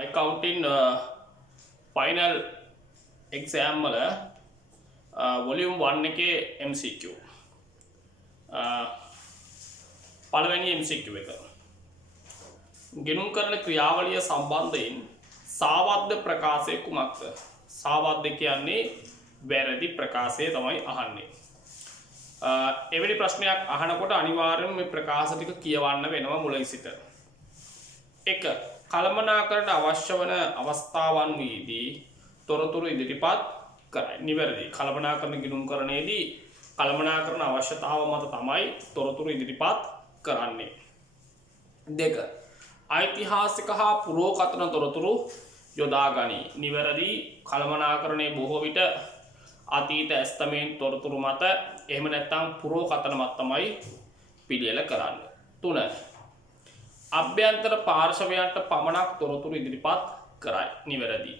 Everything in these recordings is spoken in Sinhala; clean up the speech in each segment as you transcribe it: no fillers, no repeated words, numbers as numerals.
accounting final exam වල volume 1 එකේ MCQ පළවෙනි MCQ එක ගෙනුම් කරන ක්‍රියාවලිය සම්බන්ධයෙන් සාවද්ද ප්‍රකාශය කුමක්ද? සාවද්ද කියන්නේ වැරදි ප්‍රකාශය තමයි අහන්නේ. එවැනි ප්‍රශ්නයක් අහනකොට අනිවාර්යයෙන්ම මේ ප්‍රකාශ ටික කියවන්න වෙනවා මුලින් සිට. 1. කළමනාකරණයට අවශ්‍ය වන අවස්ථාවන්හිදී තොරතුරු ඉදිරිපත් කරයි. නිවැරදි. කළමනාකරණ ගිණුම්කරණයේදී කළමනාකරණ අවශ්‍යතාව මත තමයි තොරතුරු ඉදිරිපත් කරන්නේ. 2. ඓතිහාසික හා පුරෝකතන තොරතුරු යොදා ගනී. නිවැරදි. කළමනාකරණයේ බොහෝ විට අතීත ඇස්තමේන් තොරතුරු මත එහෙම නැත්නම් පුරෝකතන මත තමයි පිළියෙල කරන්නේ. 3. අභ්‍යන්තර පාර්ශවයන්ට පමණක් තොරතුරු ඉදිරිපත් කරයි. නිවැරදි.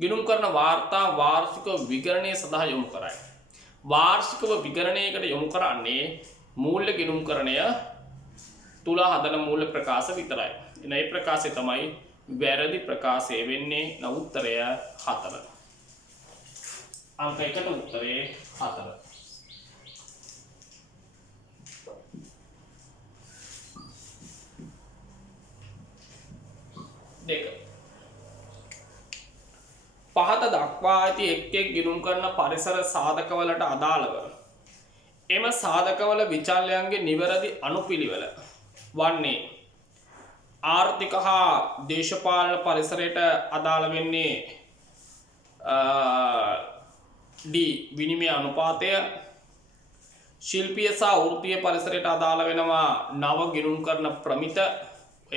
ගිණුම් කරන වාර්තා වාර්ෂික විගණනය සඳහා යොමු කරයි. වාර්ෂිකව විගණනයකට යොමු කරන්නේ මූල්‍ය ගිණුම්කරණය තුල හදන මූල්‍ය ප්‍රකාශ විතරයි. මේ ප්‍රකාශය තමයි වැරදි ප්‍රකාශය වෙන්නේ. උත්තරය 4. අංක 1ට උත්තරේ 4. දෙක. පහත දක්වා ඇති එක් ගිණුම් කරන පරිසර සාධකවලට අදාළව එම සාධකවල විචල්‍යයන්ගේ නිවැරදි අනුපිළිවෙල වන්නේ ආර්ථික හා දේශපාලන පරිසරයට අදාළ වෙන්නේ D විනිමය අනුපාතය. ශිල්පීය සහ වෘත්තීය පරිසරයට අදාළ වෙනවා නව ගිණුම් කරන ප්‍රමිත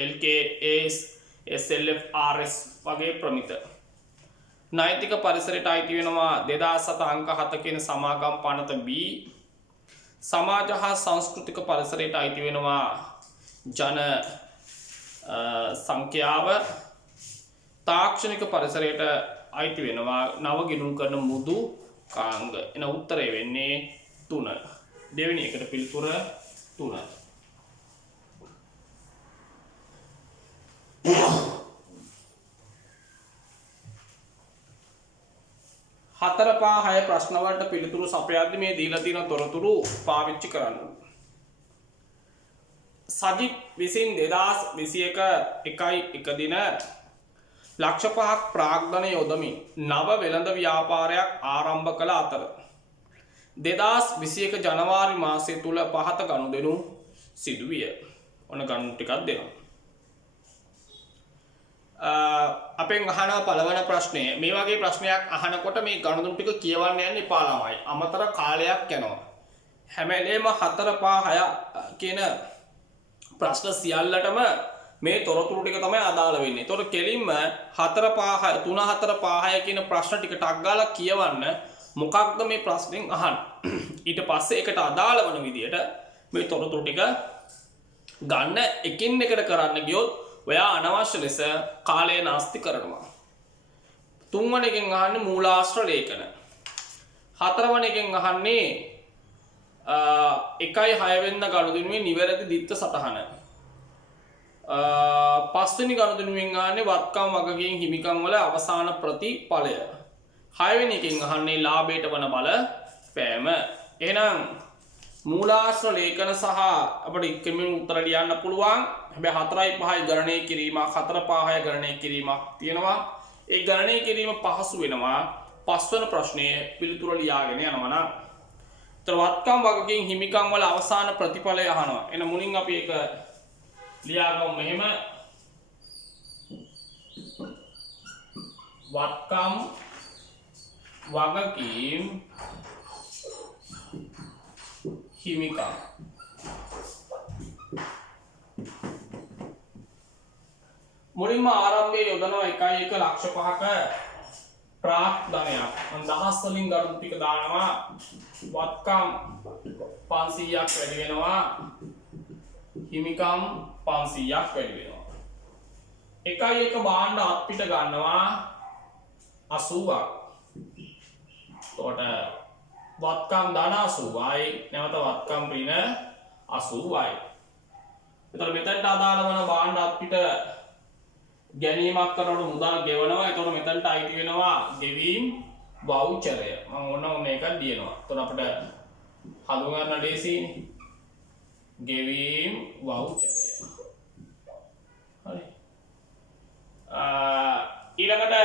LKS SLF RS වගේ ප්‍රමිත. නෛතික පරිසරයට අයිති වෙනවා 2007 අංක 7 කියන සමාගම් පනත B. සමාජ හා සංස්කෘතික පරිසරයට අයිති වෙනවා ජන සංඛ්‍යාව. තාක්ෂණික පරිසරයට අයිති වෙනවා නව ගිණුම් කරන මුදු කාංග. එන උත්තරය වෙන්නේ 3. දෙවෙනි එකට පිළිතුර 3. 4, 5, 6 ප්‍රශ්න වලට පිළිතුරු සපයද්දී මේ දීලා තියෙන තොරතුරු පාවිච්චි කරන්න. සජිත් විසින් 2021 දින ලක්ෂ 5ක් ප්‍රාග්ධන යොදමින් නව වෙළඳ ව්‍යාපාරයක් ආරම්භ කළ අතර 2021 ජනවාරි මාසය තුල පහත ගනුදෙනු සිදුවිය. ඔන්න ගණන් ටිකක් දෙනවා. අපෙන් අහනවා පළවෙනි ප්‍රශ්නය. මේ වගේ ප්‍රශ්නයක් අහනකොට මේ ගණන් ටික කියවන්න යන්න එපා ළමයි. අමතර කාලයක් යනවා. හැම වෙලේම 4, 5, 6 කියන ප්‍රශ්න සියල්ලටම මේ තොරතුරු ටික තමයි අදාළ වෙන්නේ. ඒතකොට කෙලින්ම 4, 5, 6 3, 4, 5, 6 කියන ප්‍රශ්න ටික ටක් ගාලා කියවන්න. මොකක්ද මේ ප්‍රශ්نين අහන්නේ? ඊට පස්සේ ඒකට අදාළ වන විදියට මේ තොරතුරු ටික ගන්න එකින් එකට කරන්න ගියොත් ඔයා අනවශ්‍ය ලෙස කාලය නාස්ති කරනවා. 3 වෙනි එකෙන් අහන්නේ මූලාශ්‍ර ලේඛන. 4 වෙනි එකෙන් අහන්නේ 1/6 වෙනිදා ගනුදෙනුවේ නිවැරදි දිත්ත සටහන. 5 වෙනි ගනුදෙනුවෙන් අහන්නේ වත්කම් වගකීම් හිමිකම් වල අවසාන ප්‍රතිඵලය. 6 වෙනි එකෙන් අහන්නේ ලාභයට වන බල පෑම. එහෙනම් මූලාශ්‍ර ලේඛන සහ අපිට ඉක්මනින් උත්තර ලියන්න පුළුවන්. හැබැයි 4යි 5යි ගණනය කිරීමක් 4, 5, 6 ගණනය කිරීමක් තියෙනවා. ඒ ගණනය කිරීම පහසු වෙනවා 5 වෙනි ප්‍රශ්නයේ පිළිතුර ලියාගෙන යනවා නම්. ඒතර වත්කම් වගකීම් හිමිකම් වල අවසාන ප්‍රතිඵලය අහනවා. එන මුලින් අපි ඒක ලියාගමු මෙහෙම. වත්කම් වගකීම් හිමිකම් මුලින්ම ආරම්භයේ යොදනවා 1.1 ලක්ෂ 5ක ප්‍රාග්ධනයක්. මම දහස් වලින් ගණන් ටික දානවා. වත්කම් 500ක් වැඩි වෙනවා. හිමිකම් 500ක් වැඩි වෙනවා. 1.1 භාණ්ඩ අත්පිට ගන්නවා 80ක්. එතකොට වත්කම් ධන 80යි නැවත වත්කම් ඍණ 80යි. එතකොට මෙතනට අදාළ වන භාණ්ඩ අත්පිට ගැනීමක් කරනකොට මුදල් ගෙවනවා. එතකොට මෙතනට අයිති වෙනවා ගෙවීම් වවුචරය. මම ඕන එකක් ලියනවා. එතකොට අපිට හඳුනා ගන්න ලේසියිනේ. ගෙවීම් වවුචරය. හරි. ඊළඟට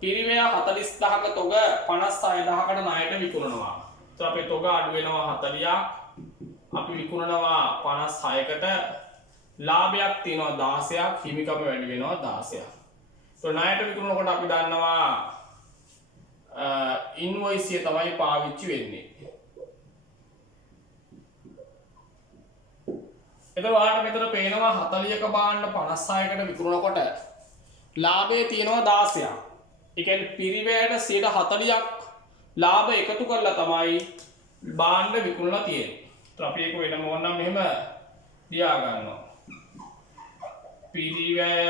පිරිවැය 40000ක තොග 56000කට ණයට විකුණනවා. එතකොට අපේ තොග අඩු වෙනවා 40ක්. අපි විකුණනවා 56කට. ලාභයක් තියෙනවා 16ක්. හිමිකම වැඩි වෙනවා 16ක්. එතකොට ණයට විකුණනකොට අපි දන්නවා ඉන්වොයිස් එක තමයි පාවිච්චි වෙන්නේ. එතකොට ඔයාලට මෙතන පේනවා 40ක භාණ්ඩ 56කට විකුණනකොට ලාභය තියෙනවා 16ක්. ඒ කියන්නේ පිරිවැයට 40ක් ලාභ එකතු කරලා තමයි භාණ්ඩ විකුණලා තියෙන්නේ. ඒත් අපි ඒක වෙනම ඕනනම් මෙහෙම ලියා ගන්නවා. පිරිවැය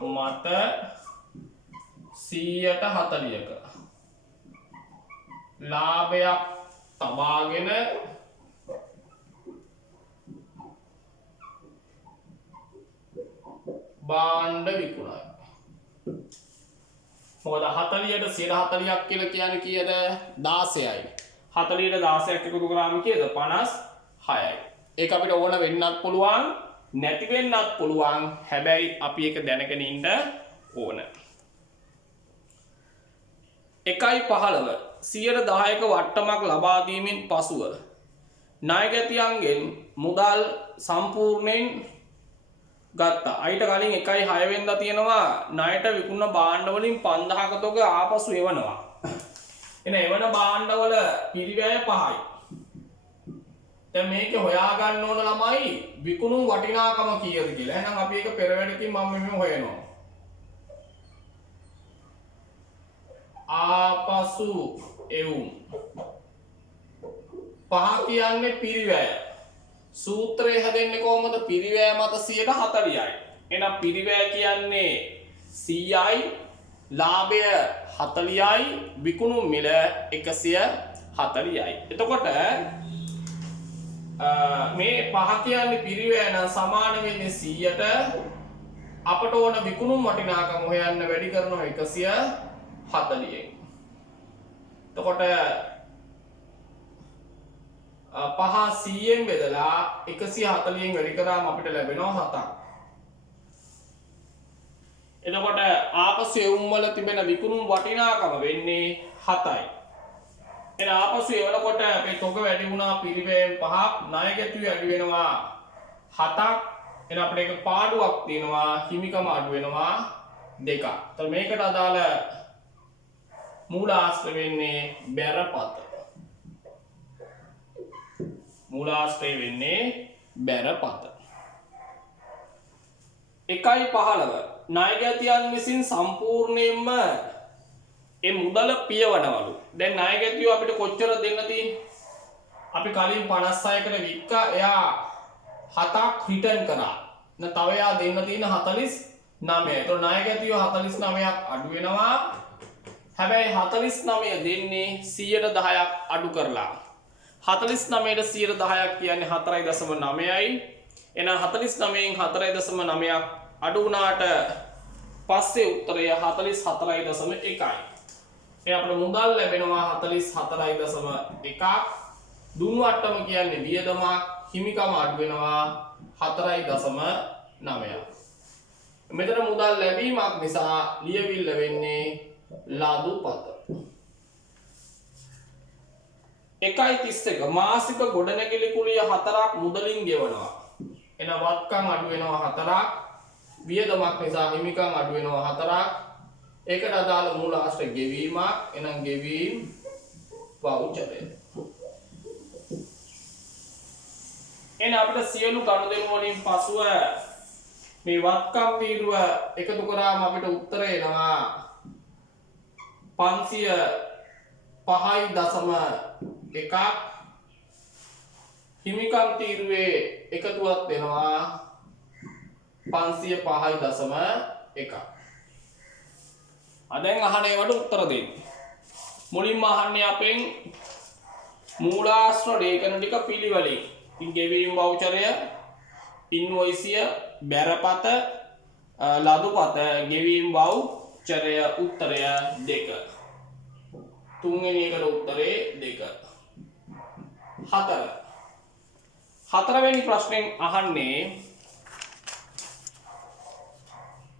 මත 140ක ලාභයක් තබාගෙන භාණ්ඩ විකුණයි. මොකද 40ට 140ක් කියලා කියන්නේ කීයද? 16යි. 40ට 16ක් එකතු කරාම කීයද? 56යි. ඒක අපිට ඕන වෙන්නත් පුළුවන්, නැති වෙන්නත් පුළුවන්. හැබැයි අපි ඒක දැනගෙන ඉන්න ඕන. 1.15 110ක වට්ටමක් ලබා දීමෙන් පසුව ණයගැතියන්ගෙන් මුදල් සම්පූර්ණයෙන් ගත්තා. අයිට කලින් 1.6 වෙනිදා තියෙනවා ණයට විකුණන භාණ්ඩ වලින් 5000ක තොග ආපසු එවනවා. එන එවන භාණ්ඩවල පිරිවැය 5යි. දැන් මේක හොයාගන්න ඕන ළමයි විකුණුම් වටිනාකම කීයද කියලා. එහෙනම් අපි ඒක පෙරවැඩකින් මම මෙහෙම හොයනවා. ආපසු එවුම් 5 කියන්නේ පිරිවැය. සූත්‍රය හැදෙන්නේ කොහොමද? පිරිවැය මත 140යි. එහෙනම් පිරිවැය කියන්නේ 100යි, ලාභය 40යි, විකුණුම් මිල 140යි. එතකොට මේ 5 කියන්නේ පිරිවැය නම් සමාන වෙන්නේ 100ට. අපට ඕන විකුණුම් වටිනාකම හොයන්න වැඩි කරනවා 140ෙන්. එතකොට 5 100ෙන් බෙදලා 140ෙන් වැඩි කරාම අපිට ලැබෙනවා 7ක්. එතකොට ආපසු එවුම් වල තිබෙන විකුණුම් වටිනාකම වෙන්නේ 7යි. එහෙනම් ආපසු එවනකොට අපේ තොග වැඩි වුණා පිරිවැයෙන් 5ක්, ණය ගැතුවේ වැඩි වෙනවා 7ක්. එහෙනම් අපිට එක පාඩුවක් තියෙනවා, හිමිකම අඩු වෙනවා 2ක්. එතකොට මේකට අදාළ මූලාශ්‍ර වෙන්නේ බැරපත. මූලාශ්‍රය වෙන්නේ බැරපත. 1.15 ණයගැතියන් විසින් සම්පූර්ණයෙන්ම ඒ මුදල පියවනවලු. දැන් ණයගැතියෝ අපිට කොච්චර දෙන්න තියෙන්නේ? අපි කලින් 56කට වික්කා, එයා 7ක් රිටර්න් කරා. තව එයා දෙන්න තියෙන 49. ඒතකොට ණයගැතියෝ 49ක් අඩු වෙනවා. හැබැයි 49 දෙන්නේ 110ක් අඩු කරලා. 49ට 110ක් කියන්නේ 4.9යි. එහෙනම් 49න් 4.9ක් අඩු වුණාට පස්සේ උත්තරය 44.1යි. එහෙනම් අපිට මුදල් ලැබෙනවා 44.1ක්. දුන් වට්ටම කියන්නේ වියදමක්, හිමිකම අඩු වෙනවා 4.9ක්. මෙතන මුදල් ලැබීමක් නිසා ලියවිල්ල වෙන්නේ ලාදුපත. 1.31 මාසික ගොඩනැගිලි කුලිය 4ක් මුදලින් ගෙවනවා. එන වත්කම් අඩු වෙනවා 4ක්. වියදමක් නිසා හිමිකම් අඩු වෙනවා 4ක්. ඒකට අදාළ මූලාශ්‍ර ගෙවීමක්. එහෙනම් ගෙවීම් වවුචරය. එන අපිට සියලු ගනුදෙනු වලින් පසුව මේ වත්කම් තීරුව එකතු කරාම අපිට උත්තරය එනවා 505.1ක්. හිමිකම් තීරුවේ එකතුවක් වෙනවා 505.1ක්. දැන් අහන ඒවට උත්තර දෙන්න. මුලින්ම අහන්නේ අපෙන් මූලාශ්‍ර ලේඛන ටික පිළිවෙලින්. ඉතින් ගෙවීම් වවුචරය ඉන්වොයිසිය බැරපත ලදුපත ගෙවීම් වවුචරය උත්තරය 2. තුන්වෙනි එකට උත්තරේ 2. 4. හතරවෙනි ප්‍රශ්නෙන් අහන්නේ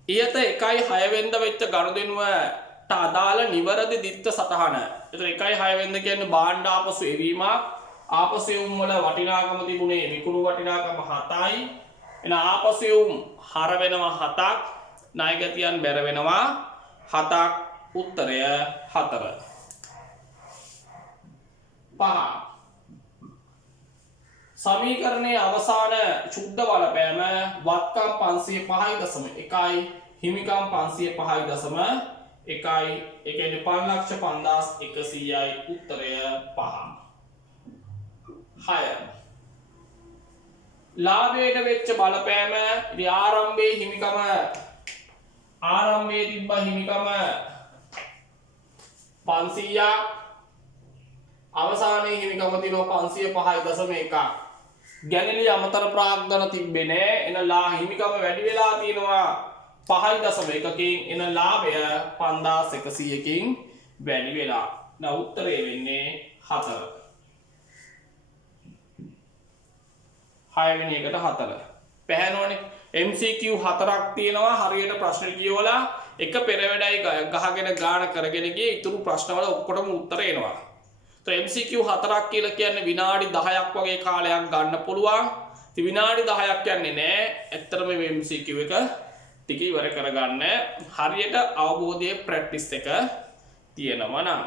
ඊයත 1.6 වෙනිදා වෙච්ච ගනුදෙනුවට අදාළ නිවැරදි දිත්ත සටහන. එතන 1.6 වෙනිදා කියන්නේ භාණ්ඩ ආපසු එවීමක්. ආපසු එවුම් වල වටිනාකම තිබුණේ විකුණු වටිනාකම 7යි. එන ආපසු එවුම් හර වෙනවා 7ක්. ණය ගතියන් බැර වෙනවා 7ක්. උත්තරය 4. 5. සමීකරණයේ අවසාන ශුද්ධ බලපෑම වත්කම් 505.1යි හිමිකම් 505.1යි ඒ කියන්නේ 5,51,100යි උත්තරය 5. 6. ලාභයට වෙච්ච බලපෑම ඉතින් ආරම්භයේ හිමිකම ආරම්භයේ තිබ්බ හිමිකම 500ක් අවසානයේ හිමිකම තියෙනවා 505.1ක්. ගැළලි අමතර ප්‍රාග්ධන තිබ්බේ නෑ. එන හිමිකම වැඩි වෙලා තියෙනවා 5.1කින්. එන ලාභය 5100කින් වැඩි වෙලා. දැන් උත්තරේ වෙන්නේ 4. 6 වෙනි එකට 4. පැහැනවනේ. MCQ 4ක් තියෙනවා. හරියට ප්‍රශ්න කියවලා එක පෙරවැඩයි ගහගෙන ගාන කරගෙන ගියේ ඊතුරු ප්‍රශ්නවල ඔක්කොටම උත්තර එනවා. MCQ 4ක් කියලා කියන්නේ විනාඩි 10ක් වගේ කාලයක් ගන්න පුළුවන්. ඉතින් විනාඩි 10ක් යන්නේ නෑ. ඇත්තටම මේ MCQ එක ටික ඉවර කරගන්න හරියට අවබෝධයේ ප්‍රැක්ටිස් එක තියෙනවා නම්.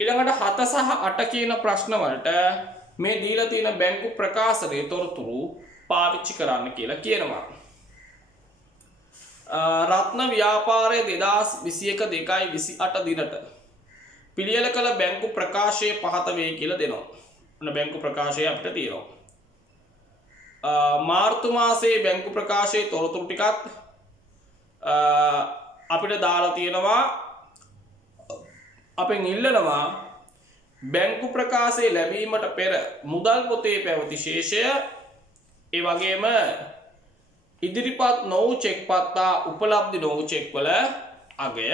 ඊළඟට 7 සහ 8 කියන ප්‍රශ්න වලට මේ දීලා තියෙන බැංකු ප්‍රකාශනයේ තොරතුරු පාවිච්චි කරන්න කියලා කියනවා. රත්න ව්‍යාපාරයේ 2021 2/28 දිනට පිළියෙල කළ බැංකු ප්‍රකාශය පහත වේ කියලා දෙනවා. ඔන්න බැංකු ප්‍රකාශය අපිට තියෙනවා. මාර්තු මාසයේ බැංකු ප්‍රකාශයේ තොරතුරු ටිකක් අපිට දාලා තියෙනවා. අපෙන් ඉල්ලනවා බැංකු ප්‍රකාශය ලැබීමට පෙර මුදල් පොතේ පැවති ශේෂය ඒ වගේම ඉදිරිපත් නොවූ චෙක් පත්තා උපලබ්ධි නොවූ චෙක් වල අගය.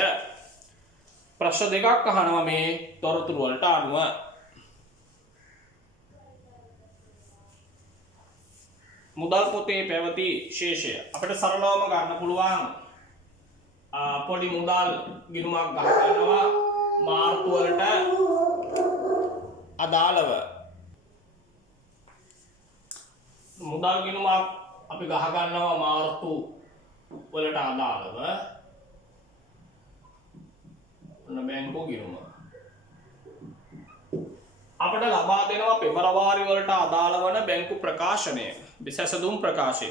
ප්‍රශ්න දෙකක් අහනවා මේ තොරතුරු වලට අනුව. මුදල් පොතේ පැවති ශේෂය අපිට සරලවම ගන්න පුළුවන්. පොඩි මුදල් ගිණුමක් ගහ ගන්නවා මාර්තු වලට අදාළව. මුදල් ගිණුමක් අපි ගහ ගන්නවා මාර්තු වලට අදාළව. බැංකු ගිණුම අපිට ලබා දෙනවා පෙබරවාරි වලට අදාළ වන බැංකු ප්‍රකාශනය සැසඳුම් ප්‍රකාශය.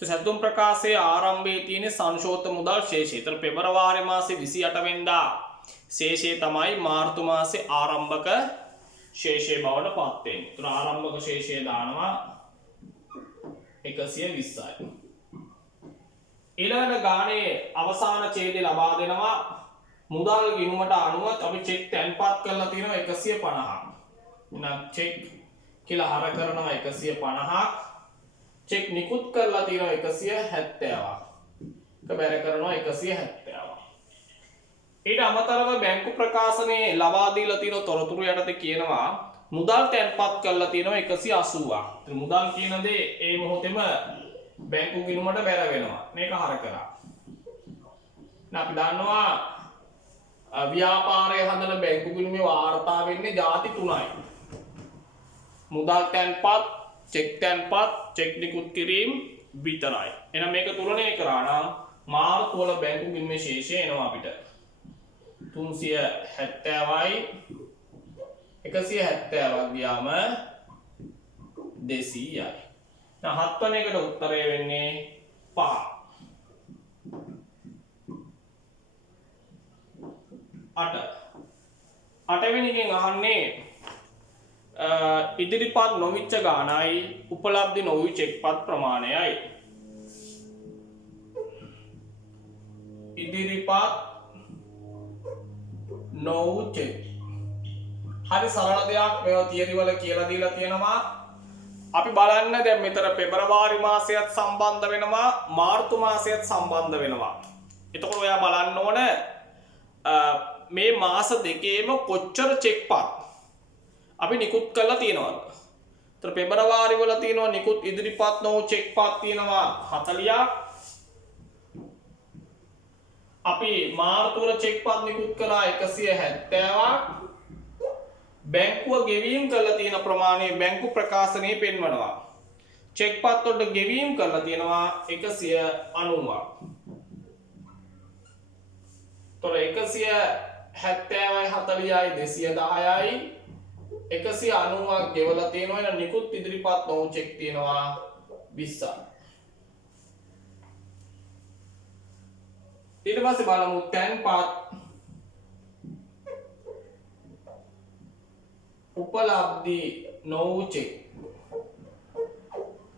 සැසඳුම් ප්‍රකාශයේ ආරම්භයේ තියෙන සංශෝධිත මුදල් ශේෂය. ඒතර පෙබරවාරි මාසේ 28 වෙනිදා ශේෂය තමයි මාර්තු මාසේ ආරම්භක ශේෂය බවට පත් වෙන්නේ. ඒතර ආරම්භක ශේෂය දානවා 120යි. ඊළඟ ගානේ අවසාන ඡේදය ලබා දෙනවා මුදල් ගිණුමට අනුව අපි චෙක් තැන්පත් කරලා තියෙනවා 150ක්. එහෙනම් චෙක් කියලා හර කරනවා 150ක්. චෙක් නිකුත් කරලා තියෙනවා 170ක්. ඒක බැර කරනවා 170ක්. ඊට අමතරව බැංකු ප්‍රකාශනයේ ලබා දීලා තියෙන තොරතුරු යටතේ කියනවා මුදල් තැන්පත් කරලා තියෙනවා 180ක්. ඒ මුදල් කියන දේ ඒ මොහොතේම බැංකු ගිණුමට බැර වෙනවා. මේක හර කරා. අපි දන්නවා ව්‍යාපාරය හදන බැංකු ගිණුමේ වාර්තා වෙන්නේ ಜಾති 3යි. මුදල් තැන්පත්, චෙක් තැන්පත්, චෙක් නිකුත් කිරීම විතරයි. එහෙනම් මේක තුලණය කරා නම් මාර්තු වල බැංකු ගිණුමේ ශේෂය එනවා අපිට 370යි 170ක් ගියාම 200යි. දැන් 7 වෙනි එකට උත්තරය වෙන්නේ 5. 8 වෙනි එකෙන් අහන්නේ ඉදිරිපත් නොවිච්ච ගානයි උපලබ්ධි නොවි චෙක්පත් ප්‍රමාණයයි. ඉදිරිපත් නොවු චෙක්. හරි සරල දෙයක් මේවා තියරි වල කියලා දීලා තියෙනවා. අපි බලන්න දැන් මෙතන පෙබරවාරි මාසයත් සම්බන්ධ වෙනවා මාර්තු මාසයත් සම්බන්ධ වෙනවා. එතකොට ඔයා බලන්න ඕන මේ මාස දෙකේම කොච්චර චෙක්පත් අපි නිකුත් කරලා තියෙනවද? ඒතර පෙබරවාරි වල තියෙනවා නිකුත් ඉදිරිපත් නොවු චෙක්පත් තියෙනවා 40ක්. අපි මාර්තු වල චෙක්පත් නිකුත් කරා 170ක්. බැංකුව ගෙවීම් කරලා තියෙන ප්‍රමාණය බැංකු ප්‍රකාශනයේ පෙන්වනවා. චෙක්පත් වලට ගෙවීම් කරලා තියෙනවා 190ක්. තොර 170යි 40යි 210යි 190ක් ගෙවලා තියෙනවා. එන නිකුත් ඉදිරිපත් නොවු චෙක් තියෙනවා 20ක්. ඊට පස්සේ බලමු තැන්පත් उपलब्धि නොවු චෙක්.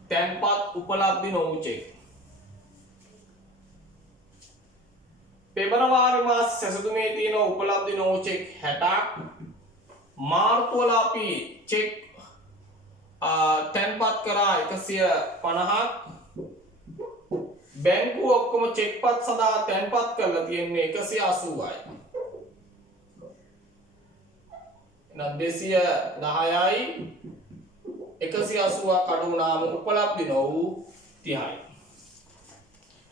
තැන්පත් උපලබ්ධි නොවු චෙක්. පෙබරවාරි මාස සැසඳුමේ තියෙන උපලබ්ධි නොවු චෙක් 60ක්. මාර්තු වල අපි චෙක් තැන්පත් කරා 150ක්. බැංකුව ඔක්කොම චෙක්පත් සඳහා තැන්පත් කරලා තියෙන්නේ 180යි. 210යි 180ක් අඩු වුණාම උපලබ්ධි නොවු 30යි.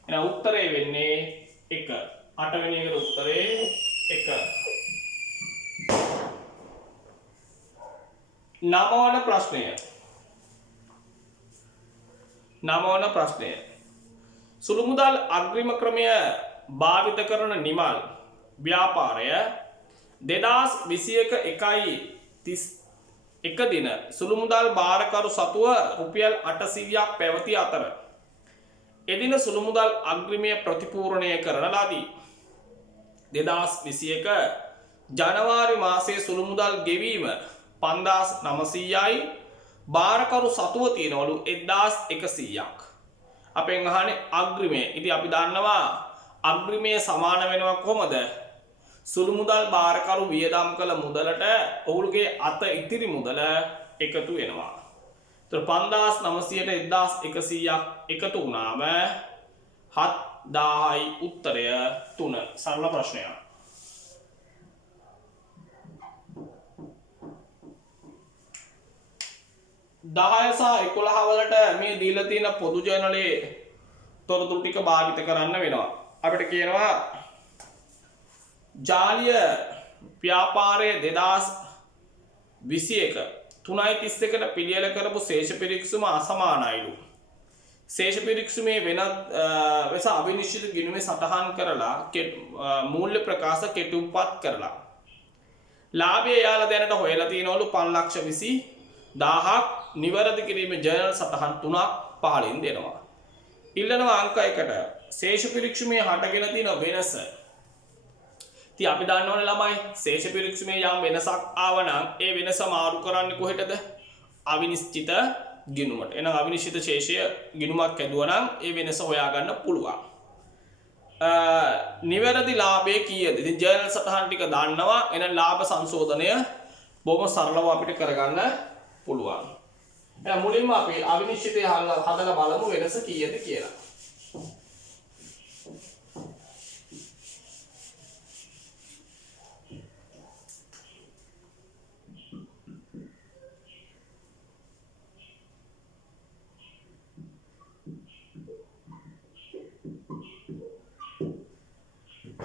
එහෙනම් උත්තරේ වෙන්නේ 1. 8 වෙනි එකට උත්තරේ 1. 9 වන ප්‍රශ්නය. 9 වන ප්‍රශ්නය. සුළු මුදල් අග්‍රිම ක්‍රමය භාවිත කරන නිමල් ව්‍යාපාරය 2021 දින සුළු මුදල් භාරකරු සතුව රුපියල් 800ක් පැවති අතර එදින සුළු මුදල් අග්‍රිමය ප්‍රතිපූර්ණය කරන ලදී. 2021 ජනවාරි මාසයේ සුළු මුදල් ගෙවීම 5900යි භාරකරු සතුව තියනවලු 1100ක්. අපෙන් අහන්නේ අග්‍රිමය. ඉතින් අපි දන්නවා අග්‍රිමය සමාන වෙනවා කොහොමද? සුළු මුදල් භාරකරු වියදම් කළ මුදලට ඔහුගේ අත ඉතිරි මුදල එකතු වෙනවා. ඒතර 5900ට 1100ක් එකතු වුණාම 7000යි උත්තරය 3. සරල ප්‍රශ්නයක්. 10 සහ 11 වලට මේ දීලා තියෙන පොදු ජර්නලයේ තොරතුරු ටික භාවිත කරන්න වෙනවා. අපිට කියනවා ජාලිය ව්‍යාපාරයේ 2021 3.31ට පිළියෙල කරපු ශේෂ පිරික්සුම අසමානයිලු. ශේෂ පිරික්සුමේ වෙනත් වෙස අවිනිශ්චිත ගිණුමේ සටහන් කරලා මූල්‍ය ප්‍රකාශ කෙටුම්පත් කරලා ලාභය යාලා දැනට හොයලා තියෙනවලු 5,20,000ක්. නිවැරදි කිරීමේ ජර්නල් සටහන් 3ක් පහලින් දෙනවා. ඉල්ලනවා අංක 1ට ශේෂ පිරික්සුමේ හටගෙන තියෙන වෙනස. ඉතින් අපි දන්නවනේ ළමයි ශේෂ පිරික්සුමේ යම් වෙනසක් ආවනම් ඒ වෙනස මාරු කරන්නේ කොහෙටද? අවිනිශ්චිත ගිණුමට. එහෙනම් අවිනිශ්චිත ශේෂය ගිණුමක් ඇදුවා නම් ඒ වෙනස හොයාගන්න පුළුවන්. නිවැරදි ලාභය කීයද? ඉතින් ජර්නල් සටහන් ටික දන්නවා. එහෙනම් ලාභ සංශෝධනය බොහොම සරලව අපිට කරගන්න පුළුවන්. එහෙනම් මුලින්ම අපි අවිනිශ්චිතය හදලා බලමු වෙනස කීයද කියලා.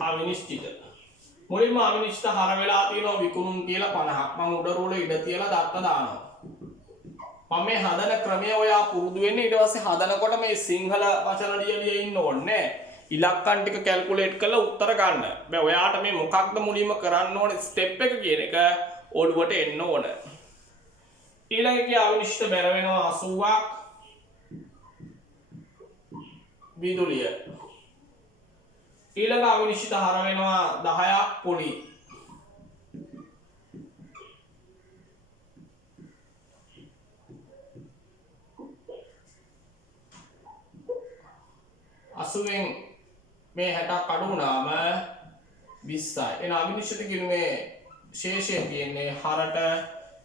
අවිනිශ්චිත මුලින්ම අවිනිශ්චිත හර වෙලා තියෙනවා විකුණුම් කියලා 50ක්. මම උඩ රෝල ඉඩ තියලා දත්ත දානවා. මම මේ හදන ක්‍රමය ඔයා පුරුදු වෙන්න. ඊට පස්සේ හදනකොට මේ සිංහල වචන ලියලිය ඉන්න ඕනේ. ඉලක්කම් ටික කැල්කියුලේට් කරලා උත්තර ගන්න. බෑ ඔයාට මේ මොකක්ද මුලින්ම කරන්න ඕනේ ස්ටෙප් එක කියන එක ඔළුවට එන්න ඕන. ඊළඟ කිය අවිනිශ්චිත බැර වෙනවා 80ක්. විදුලිය ඊළඟ අවිනිශ්චිත හර වෙනවා 10ක් පොලි. අසුවෙන් මේ 60ක් අඩු වුණාම 20යි. එන අවිනිශ්චිත ගිණුමේ ශේෂය තියෙන්නේ හරට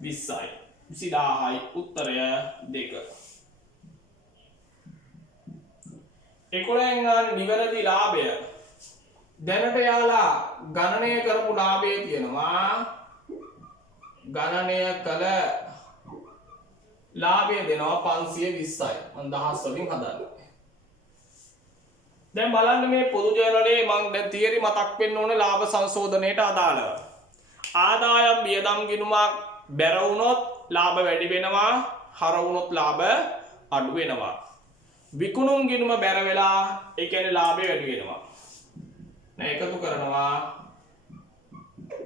20යි. 20,000යි උත්තරය 2. 11 ගන්න නිවැරදි ලාභය. දැනට යාලා ගණනය කරපු ලාභය තියෙනවා. ගණනය කළ ලාභය දෙනවා 520යි. මම දහස් වලින් හදන්නේ. දැන් බලන්න මේ පොදු ජර්නලයේ මම දැන් තියරි මතක් වෙන්න ඕනේ ලාභ සංශෝධනයට අදාළව. ආදායම් වියදම් ගිණුමක් බැර වුණොත් ලාභ වැඩි වෙනවා, හර වුණොත් ලාභ අඩු වෙනවා. විකුණුම් ගිණුම බැර වෙලා ඒ කියන්නේ ලාභය වැඩි වෙනවා. දැන් එකතු කරනවා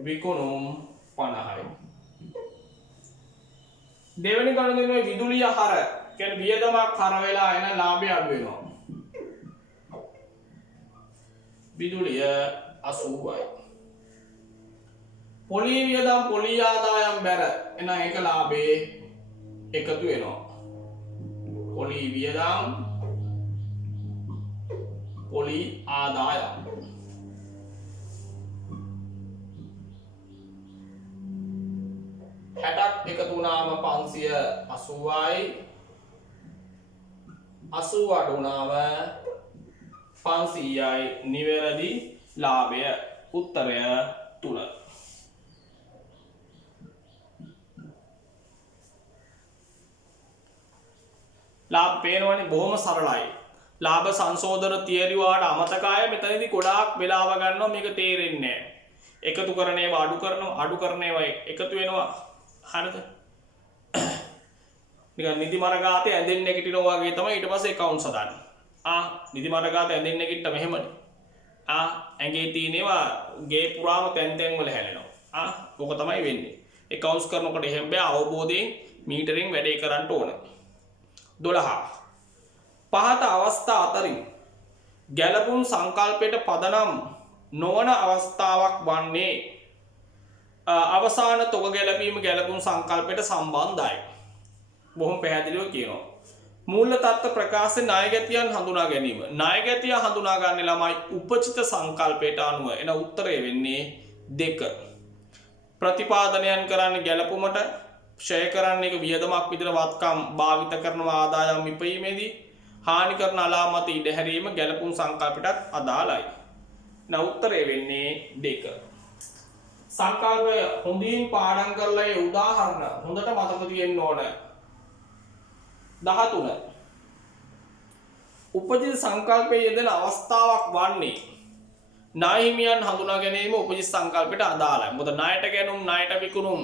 විකුණුම් 50යි. දෙවෙනි ගණනේ විදුලිය හර කියන්නේ වියදමක් හර වෙලා එන ලාභය අඩු වෙනවා. විදුලිය 80යි. පොලී වියදම් පොලී ආදායම් බැර එන එක ලාභේ එකතු වෙනවා. පොලී වියදම් පොලී ආදායම් 60ක් එකතු වුණාම 580යි. 80 අඩු වුණාම 500යි නිවැරදි ලාභය උත්තරය 3. ලාභ පේනවනේ බොහොම සරලයි. ලාභ සංශෝධන තියරි වාට අමතකය මෙතනදී ගොඩාක් වෙලාව ගන්නවා මේක තේරෙන්නේ නැහැ. එකතු කරන ඒවා අඩු කරනවා, අඩු කරන ඒවා එකතු වෙනවා. හරිද? නිකන් නිදි මරගාතේ ඇඳෙන්න නැගිටිනවා වගේ තමයි ඊට පස්සේ accounts හදාන්නේ. නිදි මරගාතේ ඇඳෙන්න නැගිට්ට මෙහෙමනේ. ඇඟේ තියෙනවා ගේ පුරාම තැන් තැන් වල හැලෙනවා. ඕක තමයි වෙන්නේ. accounts කරනකොට එහෙම බෑ අවබෝධයෙන් මීටරින් වැඩේ කරන්න ඕන. 12. පහත අවස්ථා අතරින් ගැළපුම් සංකල්පයට පදනම් නොවන අවස්ථාවක් වන්නේ අවසාන තොග ගැලපීම ගැලපුම් සංකල්පයට සම්බන්ධයි. බොහොම පැහැදිලිව කියනවා. මූල්‍ය තත්ත්ව ප්‍රකාශයේ ණයගැතියන් හඳුනා ගැනීම. ණයගැතිය හඳුනා ගන්න ළමයි උපචිත සංකල්පයට අනුව එන උත්තරය වෙන්නේ 2. ප්‍රතිපාදනයන් කරන්නේ ගැලපුමට, ක්ෂය කරන්නේ එක වියදමක් විතර වත්කම් භාවිත කරනවා ආදායම් විපීමේදී, හානි කරන අලාමත ඉඩ හැරීම ගැලපුම් සංකල්පයටත් අදාළයි. න උත්තරය වෙන්නේ 2. සංකල්පය හොඳින් පාඩම් කරලා ඒ උදාහරණ හොඳට මතක තියෙන්න ඕන. 13. උපජිත සංකල්පයේ යෙදෙන අවස්ථාවක් වන්නේ ණය හිමියන් හඳුනා ගැනීම උපජිත සංකල්පයට අදාළයි. මොකද ණයට ගැනුම්, ණයට විකුණුම්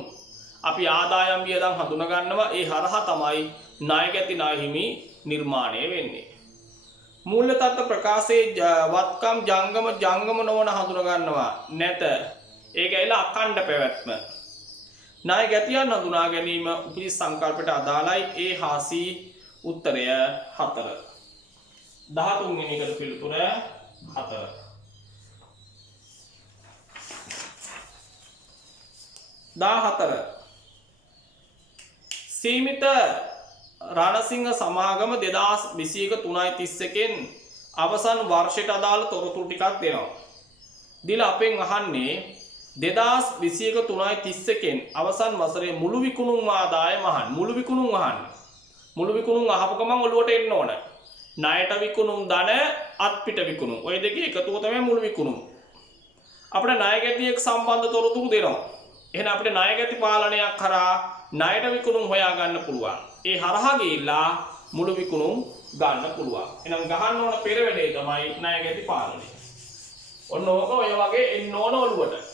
අපි ආදායම් වියදම් හඳුනා ගන්නවා. ඒ හරහා තමයි ණයගැති ණය හිමි නිර්මාණය වෙන්නේ. මූල්‍ය තත්ත්ව ප්‍රකාශයේ වත්කම් ජංගම නොවන හඳුනා ගන්නවා නැත. ඒක ඇයිලා අඛණ්ඩ පැවැත්ම. ණය ගැතියන් හඳුනා ගැනීම උපජිත සංකල්පයට අදාළයි. ඒ හාසි උත්තරය 4. 13 වෙනි එකට පිළිතුර 4. 14. සීමිත රණසිංහ සමාගම 2021 3.31 අවසන් වර්ෂයට අදාළ තොරතුරු ටිකක් දෙනවා. දීලා අපෙන් අහන්නේ 2021 3.31 අවසන් වසරේ මුළු විකුණුම් ආදායම අහන්න. මුළු විකුණුම් අහන්න. මුළු විකුණුම් අහපු ගමන් ඔළුවට එන්න ඕන. ණයට විකුණුම් ධන, අත්පිට විකුණුම්. ඔය දෙකේ එකතුව තමයි මුළු විකුණුම්. අපිට ණයගැතියෙක් සම්බන්ධ තොරතුරු දෙනවා. එහෙනම් අපිට ණයගැති පාලනයක් කරා ණයට විකුණුම් හොයා ගන්න පුළුවන්. ඒ හරහා ගිහිල්ලා මුළු විකුණුම් ගන්න පුළුවන්. එහෙනම් ගහන්න ඕන පෙරවැඩේ තමයි ණයගැති පාලනය. ඔන්න ඕක ඔය වගේ එන්න ඕන ඔළුවට.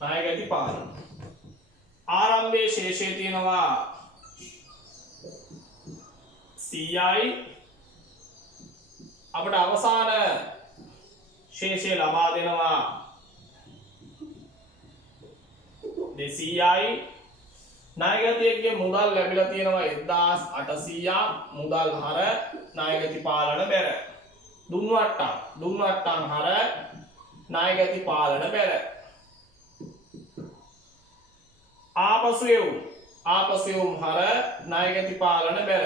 ණයගැති පාලන ආරම්භයේ ශේෂය තියෙනවා 100යි. අපිට අවසාන ශේෂය ලබා දෙනවා 200යි. ණයගැතියෙක්ගේ මුදල් ලැබිලා තියෙනවා 1800ක්. මුදල් හර ණයගැති පාලන බැර. දුන්වට්ටම් හර ණයගැති පාලන බැර. ආපසු යවුම් හර ණය ගැති පාලන බැර.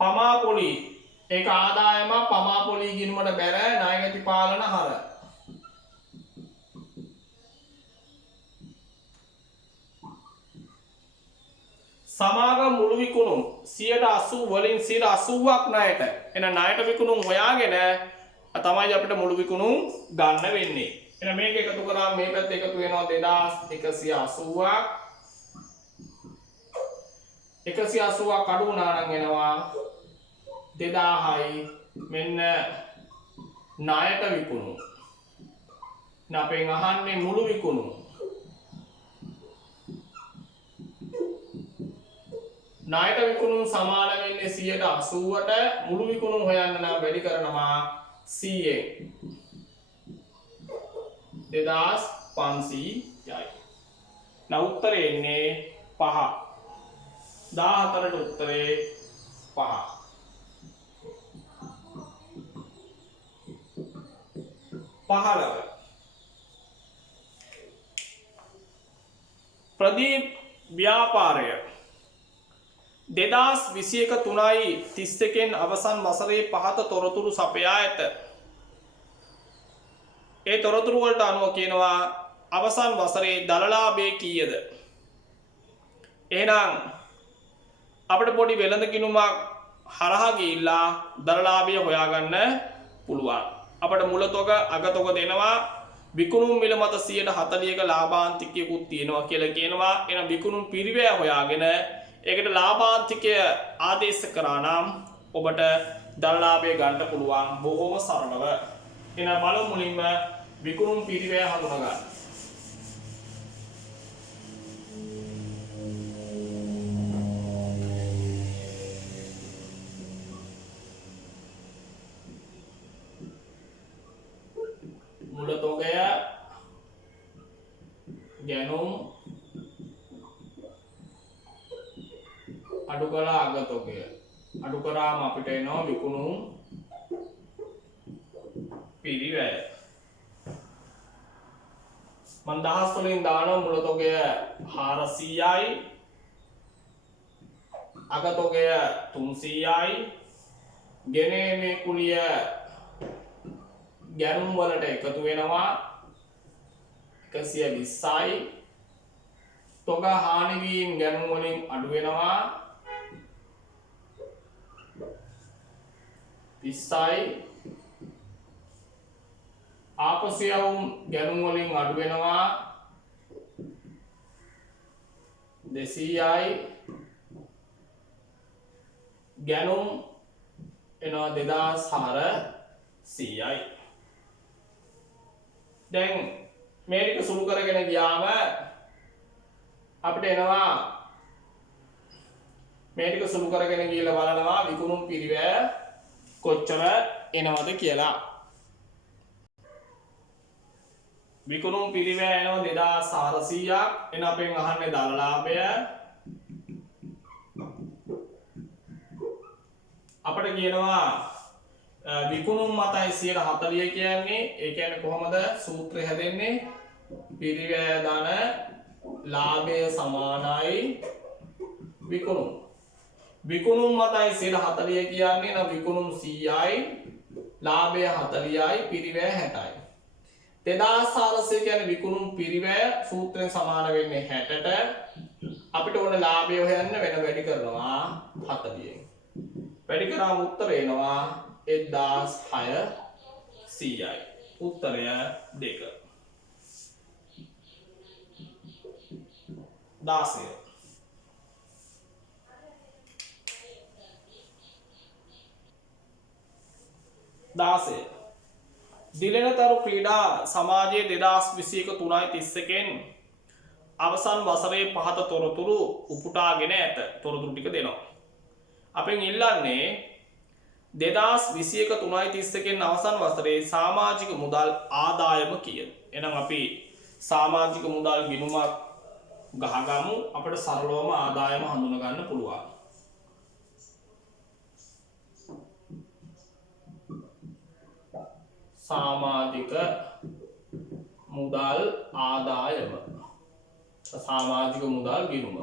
පමාපොලි ඒක ආදායම පමාපොලි ගිණුමට බැර ණය ගැති පාලන හර. සමාගම් මුළු විකුණුම් 80 වලින් 80ක් ණයට. එහෙනම් ණයට විකුණුම් හොයාගෙන තමයි අපිට මුළු විකුණුම් ගන්න වෙන්නේ. එහෙනම් මේක එකතු කරාම මේ පැත්ත එකතු වෙනවා 2180ක්. 180ක් අඩු වුණා නම් එනවා 2000යි. මෙන්න ණයට විකුණුම්. අපෙන් අහන්නේ මුළු විකුණුම්. ණයට විකුණුම් සමාන වෙන්නේ 80ට මුළු විකුණුම් හොයන්න නම් වැඩි කරනවා 100ෙන් 2500යි. now උත්තරේ එන්නේ 5. 14ට උත්තරේ 5. 15 ප්‍රදීප් ව්‍යාපාරය 2021 3.31න් අවසන් වසරේ පහත තොරතුරු සපයා ඇත. ඒ තොරතුරු වලට අනුව කියනවා අවසන් වසරේ දලලාභය කීයද? එහෙනම් අපිට පොඩි වෙළඳ කිනුමක් හරහා ගිහිල්ලා දලලාභය හොයාගන්න පුළුවන්. අපිට මුලතොග අගතොග දෙනවා. විකුණුම් මිල මත 140ක ලාභාන්තිකයකුත් තියෙනවා කියලා කියනවා. එහෙනම් විකුණුම් පිරිවැය හොයාගෙන ඒකට ලාභාන්තිකය ආදේශ කරා නම් ඔබට දලලාභය ගන්න පුළුවන් බොහොම සරලව. එහෙනම් බලමු මුලින්ම විකුණුම් පිරිවැය හඳුනා ගන්න. මුලතොගය ගැනුම් අඩු කළා අගතොගය. අඩු කරාම අපිට එනවා විකුණුම් පිරිවැය. මම දහස් වලින් දානවා මුලතොගය 400යි අගතොගය 300යි ගෙනීමේ කුලිය ගැනුම් වලට එකතු වෙනවා 120යි තොග හානි වීම ගැනුම් වලින් අඩු වෙනවා 30යි ආපසු යවුම් ගැනුම් වලින් අඩු වෙනවා 200යි ගැනුම් එනවා 2400යි. දැන් මේක සුළු කරගෙන ගියාම අපිට එනවා මේක සුළු කරගෙන ගිහලා බලනවා විකුණුම් පිරිවැය කොච්චර එනවද කියලා. විකුණුම් පිරිවැය එනවා 2400ක්. එන අපෙන් අහන්නේ දලලාභය. අපිට කියනවා විකුණුම් මතයි 140 කියන්නේ. ඒ කියන්නේ කොහොමද සූත්‍රය හැදෙන්නේ? පිරිවැය ධන ලාභය සමානයි විකුණුම්. විකුණුම් මතයි 140 කියන්නේ නම් විකුණුම් 100යි ලාභය 40යි පිරිවැය 60යි. 2400 කියන්නේ විකුණුම් පිරිවැය සූත්‍රයෙන් සමාන වෙන්නේ 60ට. අපිට ඕන ලාභය හොයන්න වෙන වැඩි කරනවා 40න්. වැඩි කරාම උත්තරය එනවා 1600යි. උත්තරය 2. 16 දිලෙනතරු ක්‍රීඩා සමාජයේ 2021 3.31න් අවසන් වසරේ පහත තොරතුරු උපුටාගෙන ඇත. තොරතුරු ටික දෙනවා. අපෙන් ඉල්ලන්නේ 2021 3.31න් අවසන් වසරේ සමාජික මුදල් ආදායම කීයද? එහෙනම් අපි සමාජික මුදල් ගිණුමක් ගහගමු. අපිට සරලවම ආදායම හඳුනා ගන්න පුළුවන්. සමාජික මුදල් ආදායම සමාජික මුදල් ගිණුම.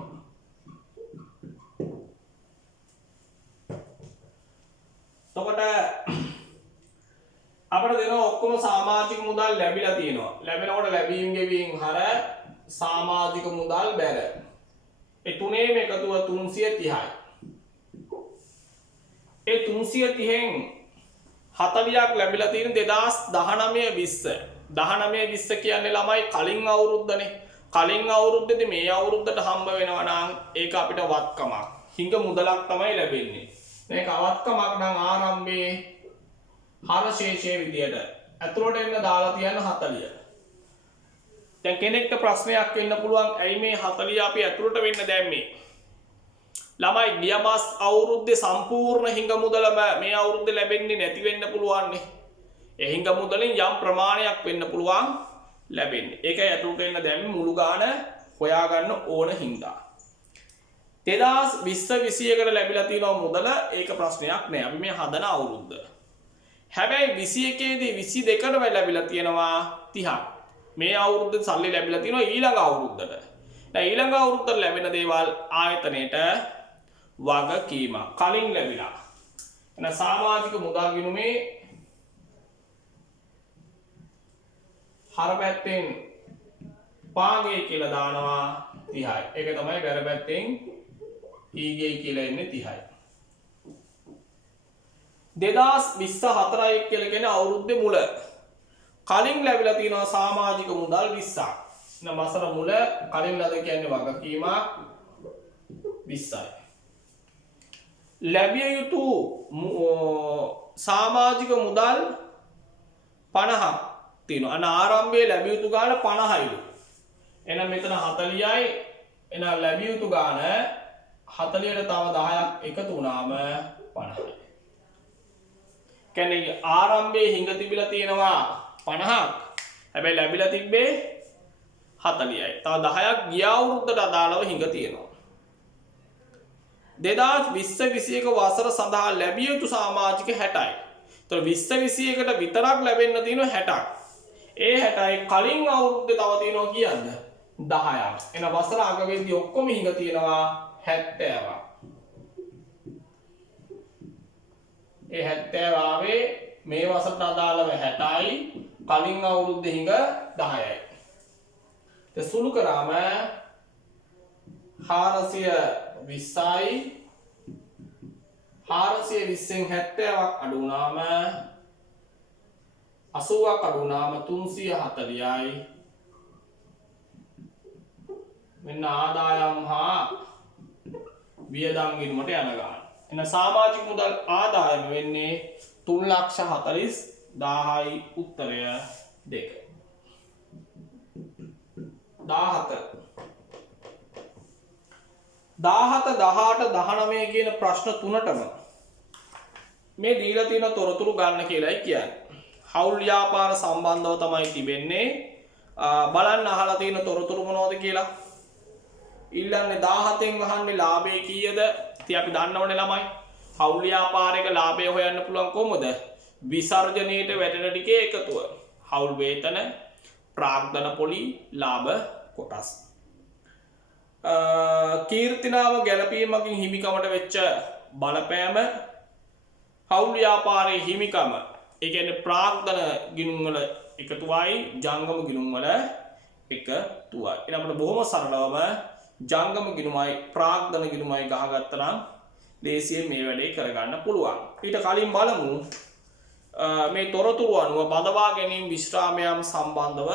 එතකොට අපිට දෙනවා ඔක්කොම සමාජික මුදල් ලැබිලා තියෙනවා. ලැබෙනකොට ලැබීම් ගෙවීම් හර සමාජික මුදල් බැර. ඒ තුනේම එකතුව 330යි. ඒ 330න් 40ක් ලැබිලා තියෙන 2019 20 කියන්නේ ළමයි කලින් අවුරුද්දනේ. කලින් අවුරුද්දේදී මේ අවුරුද්දට හම්බ වෙනවා නම් ඒක අපිට වත්කමක්. හිඟ මුදලක් තමයි ලැබෙන්නේ. මේක අවත්කමක් නම් ආරම්භයේ හර ශේෂයේ විදියට ඇතුළට එන්න දාලා තියන්න 40. දැන් කෙනෙක්ට ප්‍රශ්නයක් වෙන්න පුළුවන් ඇයි මේ 40 අපි ඇතුළට වෙන්න දැම්මේ? ළමයි ගිය මාස අවුරුද්දේ සම්පූර්ණ හිඟ මුදලම මේ අවුරුද්දේ ලැබෙන්නේ නැති වෙන්න පුළුවන් නේ. ඒ හිඟ මුදලින් යම් ප්‍රමාණයක් වෙන්න පුළුවන් ලැබෙන්නේ. ඒකයි ඇතුළට එන්න දැම්මේ මුළු ගාන හොයාගන්න ඕන හින්දා. 2020-21කට ලැබිලා තියෙන මුදල ඒක ප්‍රශ්නයක් නෑ. අපි මේ හදන අවුරුද්ද. හැබැයි 21ේදී 22කට ලැබිලා තියෙනවා 30ක්. මේ අවුරුද්දේ සල්ලි ලැබිලා තියෙනවා ඊළඟ අවුරුද්දට. දැන් ඊළඟ අවුරුද්දට ලැබෙන දේවල් ආයතනයේට වගකීම කලින් ලැබිලා. එහෙනම් සමාජික මුදල් ගිණුමේ හර පැත්තෙන් පාගේ කියලා දානවා 30යි. ඒක තමයි බැර පැත්තෙන් ඊගේ කියලා එන්නේ 30යි. 2024 කියලා කියන අවුරුද්දේ මුල කලින් ලැබිලා තියෙනවා සමාජික මුදල් 20ක්. එහෙනම් වසර මුල කලින් ලද කියන්නේ වගකීම 20යි. ලැබිය යුතු සමාජික මුදල් 50ක් තියෙනවා. අන්න ආරම්භයේ ලැබිය යුතු ගාණ 50යිලු. එහෙනම් මෙතන 40යි. එහෙනම් ලැබිය යුතු ගාණ 40ට තව 10ක් එකතු වුණාම 50යි. කියන්නේ ආරම්භයේ හිඟ තිබිලා තියෙනවා 50ක්. හැබැයි ලැබිලා තිබ්බේ 40යි. තව 10ක් ගිය අවුරුද්දට අදාළව හිඟ තියෙනවා. 2020-21 වසර සඳහා ලැබිය යුතු සමාජික 60යි. ඒතර 2021ට විතරක් ලැබෙන්න තියෙන 60ක්. ඒ 60යි කලින් අවුරුද්දේ තව තියෙනවා කියද්ද 10ක්. එන වසර අගවෙද්දී ඔක්කොම හිඟ තියෙනවා 70ක්. ඒ 70 ආවේ මේ වසරට අදාළව 60යි කලින් අවුරුද්දේ හිඟ 10යි. ඒ සුළු කරාම 420යි 420න් 70ක් අඩු වුණාම 80ක් අඩු වුණාම 340යි. මෙන්න ආදායම් හා වියදම් ගිණුමට යන ගාන. එන සමාජික මුදල් ආදායම වෙන්නේ 3,40,000යි උත්තරය 2. 17 18 19 කියන ප්‍රශ්න තුනටම මේ දීලා තියෙන තොරතුරු ගන්න කියලායි කියන්නේ. හවුල් ව්‍යාපාර සම්බන්ධව තමයි තිබෙන්නේ. බලන්න අහලා තියෙන තොරතුරු මොනවද කියලා. ඊළඟේ 17න් අහන්නේ ලාභය කීයද? ඉතින් අපි දන්නවනේ ළමයි. හවුල් ව්‍යාපාරයක ලාභය හොයන්න පුළුවන් කොහොමද? විසර්ජනයේට වැටෙන ටිකේ එකතුව. හවුල් වේතන, ප්‍රාග්ධන පොලි, ලාභ කොටස්. කීර්තිනාම ගැලපීමකින් හිමිකමට වෙච්ච බලපෑම හවුල් ව්‍යාපාරයේ හිමිකම ඒ කියන්නේ ප්‍රාග්ධන ගිණුම් වල එකතුවයි ජංගම ගිණුම් වල එකතුවයි. එහෙනම් අපිට බොහොම සරලවම ජංගම ගිණුමයි ප්‍රාග්ධන ගිණුමයි ගහගත්තා නම් දේශීය මේ වැඩේ කරගන්න පුළුවන්. ඊට කලින් බලමු මේ තොරතුරු අනුව බදවා ගැනීම විශ්‍රාමයන් සම්බන්ධව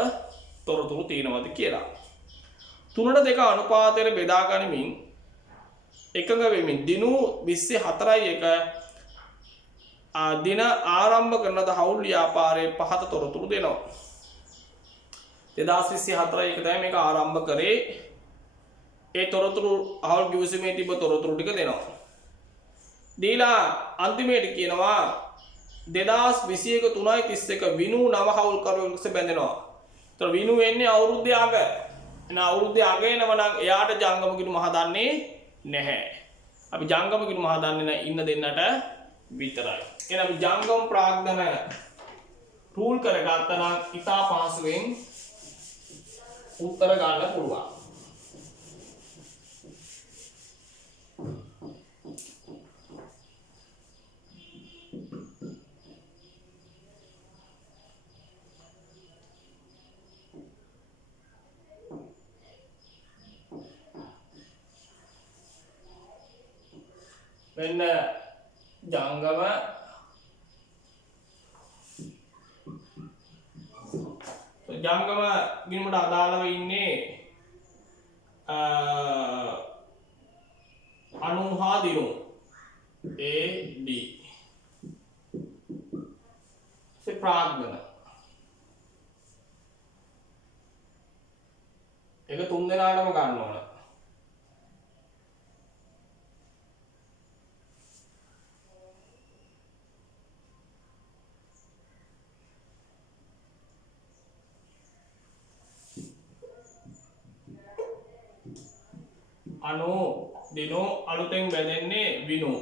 තොරතුරු තියෙනවද කියලා. 3:2 අනුපාතයට බෙදා ගනිමින් එකඟ වෙමින් දිනු 24යි 1 දින ආරම්භ කරන හවුල් ව්‍යාපාරයේ පහත තොරතුරු දෙනවා. 2024යි 1 තමයි මේක ආරම්භ කරේ. ඒ තොරතුරු හවුල් ගිවිසුමේ තිබ්බ තොරතුරු ටික දෙනවා. දීලා අන්තිමේට කියනවා 2021 3:31 විනු නව හවුල් කරුවෙකුට බැඳෙනවා. ඒතර විනු වෙන්නේ අවුරුද්දේ අග. එන අවුරුද්දේ අග එනවා නම් එයාට ජංගම ගිණුම හදන්නේ නැහැ. අපි ජංගම ගිණුම හදන්නේ නැහැ ඉන්න දෙන්නට විතරයි. එහෙනම් ජංගම ප්‍රාග්ධන රූල් කරගත්තා නම් ඉතා පහසුවෙන් උත්තර ගන්න පුළුවන්. මෙන්න ජංගම ජංගම ගිණුමට අදාළව ඉන්නේ අණු හා දිනු AD ප්‍රාග්ධන ඒක තුන් දෙනාටම ගන්න ඕන. අණු දිනු අලුතෙන් බැඳෙන්නේ විනු.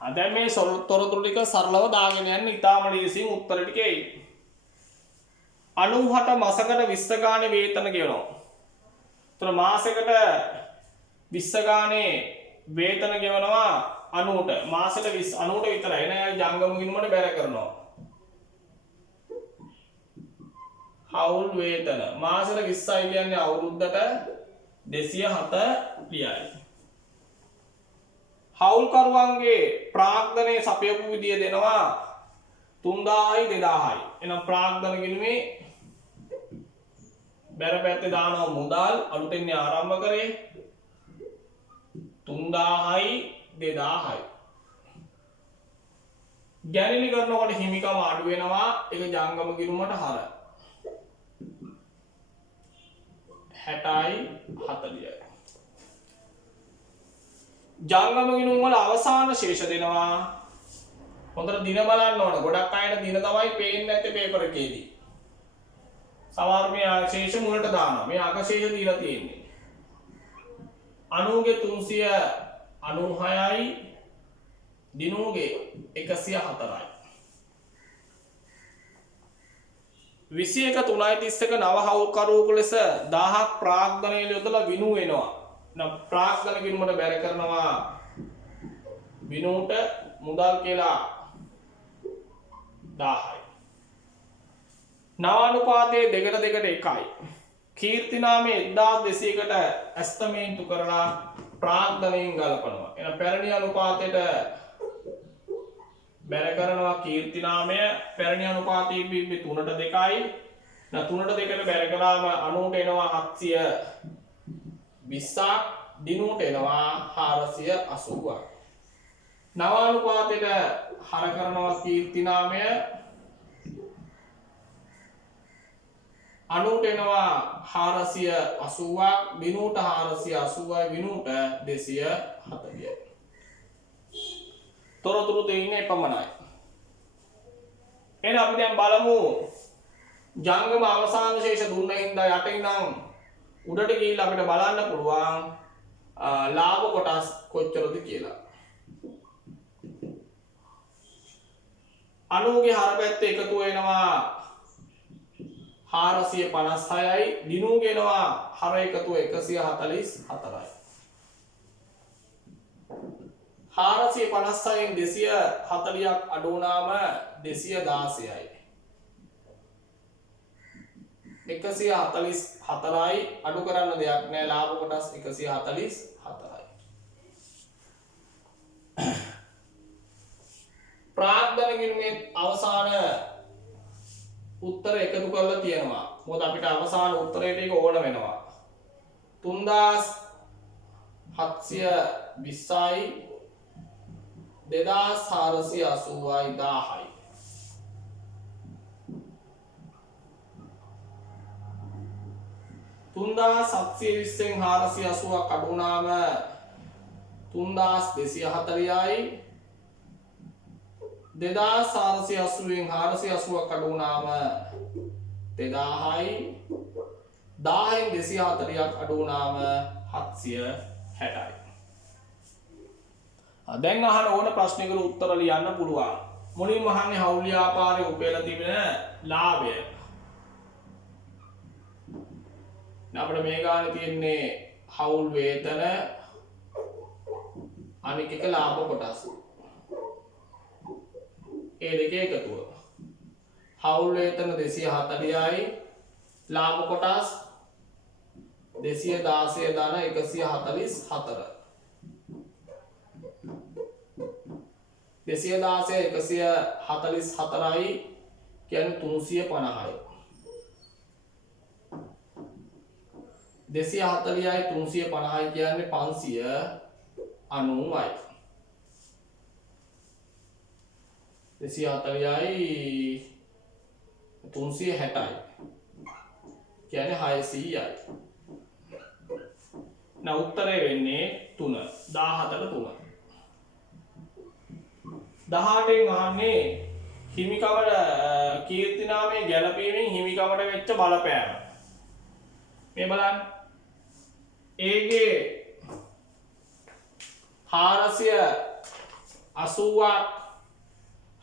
දැන් මේ තොරතුරු ටික සරලව දාගෙන යන්න ඉතාම ලේසියෙන් උත්තර ටික එයි. 96 මාසකට 20 ගානේ වේතන ගෙවනවා. ඒතර මාසෙකට 20 ගානේ වේතන ගෙවනවා 90ට. මාසෙට 90ට විතරයි නෑ ජංගම ගිණුමට බැර කරනවා. හවුල් වේතන මාසෙට 20යි කියන්නේ අවුරුද්දට 240යි. හවුල්කරුවන්ගේ ප්‍රාග්ධනයේ සපයපු විදිය දෙනවා 3000යි 2000යි. එහෙනම් ප්‍රාග්ධන ගිණුමේ බැර පැත්තේ දානවා මුදල් අලුතෙන් ආරම්භ කරේ 3000යි 2000යි. ගැණිලි කරනකොට හිමිකම අඩු වෙනවා. ඒක ජංගම ගිණුමට හර 60යි 40යි. ජංගම ගිණුම් වල අවසාන ශේෂ දෙනවා. හොඳට දින බලන්න ඕන. ගොඩක් අයට දින තමයි පේන්නේ නැත්තේ පේපර් එකේදී. සමහර මේ ශේෂ මුලට දානවා. මේ අකශේෂ දීලා තියෙන්නේ. 90ගේ 396යි දිනුගේ 104යි. 21 3යි 31 නව හවුල්කරුවෙකු ලෙස 1000ක් ප්‍රාග්ධනයේ යොදලා විනු වෙනවා. නම් ප්‍රාග්ධන ගිණුමට බැර කරනවා විනුට මුදල් කියලා 1000යි. නවානුපාතයේ 2:2ට 1යි. කීර්තිනාමයේ 1200කට ඇස්තමේන්තු කරලා ප්‍රාග්ධනයෙන් ගලපනවා. එහෙනම් පැරණි අනුපාතයට බැර කරනවා කීර්තිනාමය. පැරණි අනුපාතයේ 3ට 2යි. 3ට 2ට බැර කළාම 90ට එනවා 720ක්. දිනුට එනවා 480ක්. නවානුපාතයට හර කරනවා කීර්තිනාමය 90ට එනවා 480ක්. දිනුට 480යි විනුට 240යි. තොරතුරු දෙන්නේ පමණයි. එහෙනම් අපි දැන් බලමු ජංගම අවසාන ශේෂ දුන්න හින්දා යට ඉඳන් උඩට ගිහිල්ලා අපිට බලන්න පුළුවන් ලාභ කොටස් කොච්චරද කියලා. 90ගේ හර පැත්තේ එකතු වෙනවා 456යි. දිනුගේ එනවා හර එකතුව 144යි. 456න් 240ක් අඩු වුණාම 216යි. 144යි අඩු කරන්න දෙයක් නෑ. ලාභ කොටස් 144යි. ප්‍රාග්ධන ගිණුමේ අවසාන උත්තර එකතු කරලා තියෙනවා. මොකද අපිට අවසාන උත්තරයට ඒක ඕන වෙනවා. 3720යි 2480යි 1000යි. 3720න් 480ක් අඩු වුණාම 3240යි. 2480න් 480ක් අඩු වුණාම 2000යි. 10න් 240ක් අඩු වුණාම 760යි. දැන් අහන ඕන ප්‍රශ්නයකට උත්තර ලියන්න පුළුවන්. මුලින්ම අහන්නේ හවුල් ව්‍යාපාරයේ උපයලා තිබෙන ලාභය. අපිට මේ ගානේ තියෙන්නේ හවුල් වේතන අනික එක ලාභ කොටස්. ඒ දෙකේ එකතුව. හවුල් වේතන 240යි ලාභ කොටස් 216 ධන 144. 216 144යි කියන්නේ 350යි. 240යි 350යි කියන්නේ 590යි. 240යි 360යි කියන්නේ 600යි. now උත්තරේ වෙන්නේ 3 17ට 3. 18න් අහන්නේ හිමිකමට කීර්තිනාමයේ ගැළපීමෙන් හිමිකමට වෙච්ච බලපෑම. මේ බලන්න. ඒගේ 480ක්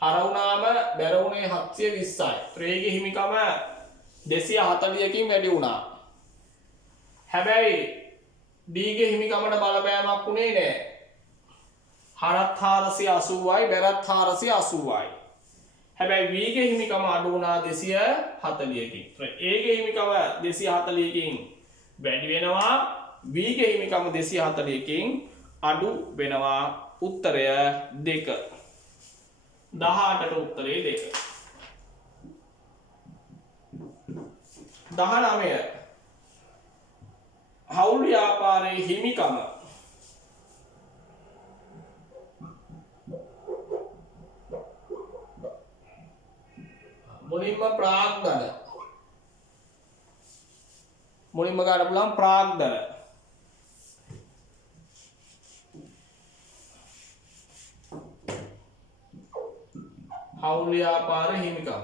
හරවුනාම බැරවුනේ 720යි. ත්‍රේගේ හිමිකම 240කින් වැඩි වුණා. හැබැයි ඩීගේ හිමිකමට බලපෑමක් උනේ නෑ. හරත් 480යි බැරත් 480යි. හැබැයි වීගේ හිමිකම අඩු වුණා 240කින්. ඒගේ හිමිකම 240කින් වැඩි වෙනවා. වීගේ හිමිකම 240කින් අඩු වෙනවා. උත්තරය 2. 18ට උත්තරේ 2. 19 හවුල් ව්‍යාපාරයේ හිමිකම මුලින්ම ප්‍රාග්ධන මුලින්ම ගන්න පුළුවන් ප්‍රාග්ධන හවුල් ව්‍යාපාරයේ හිමිකම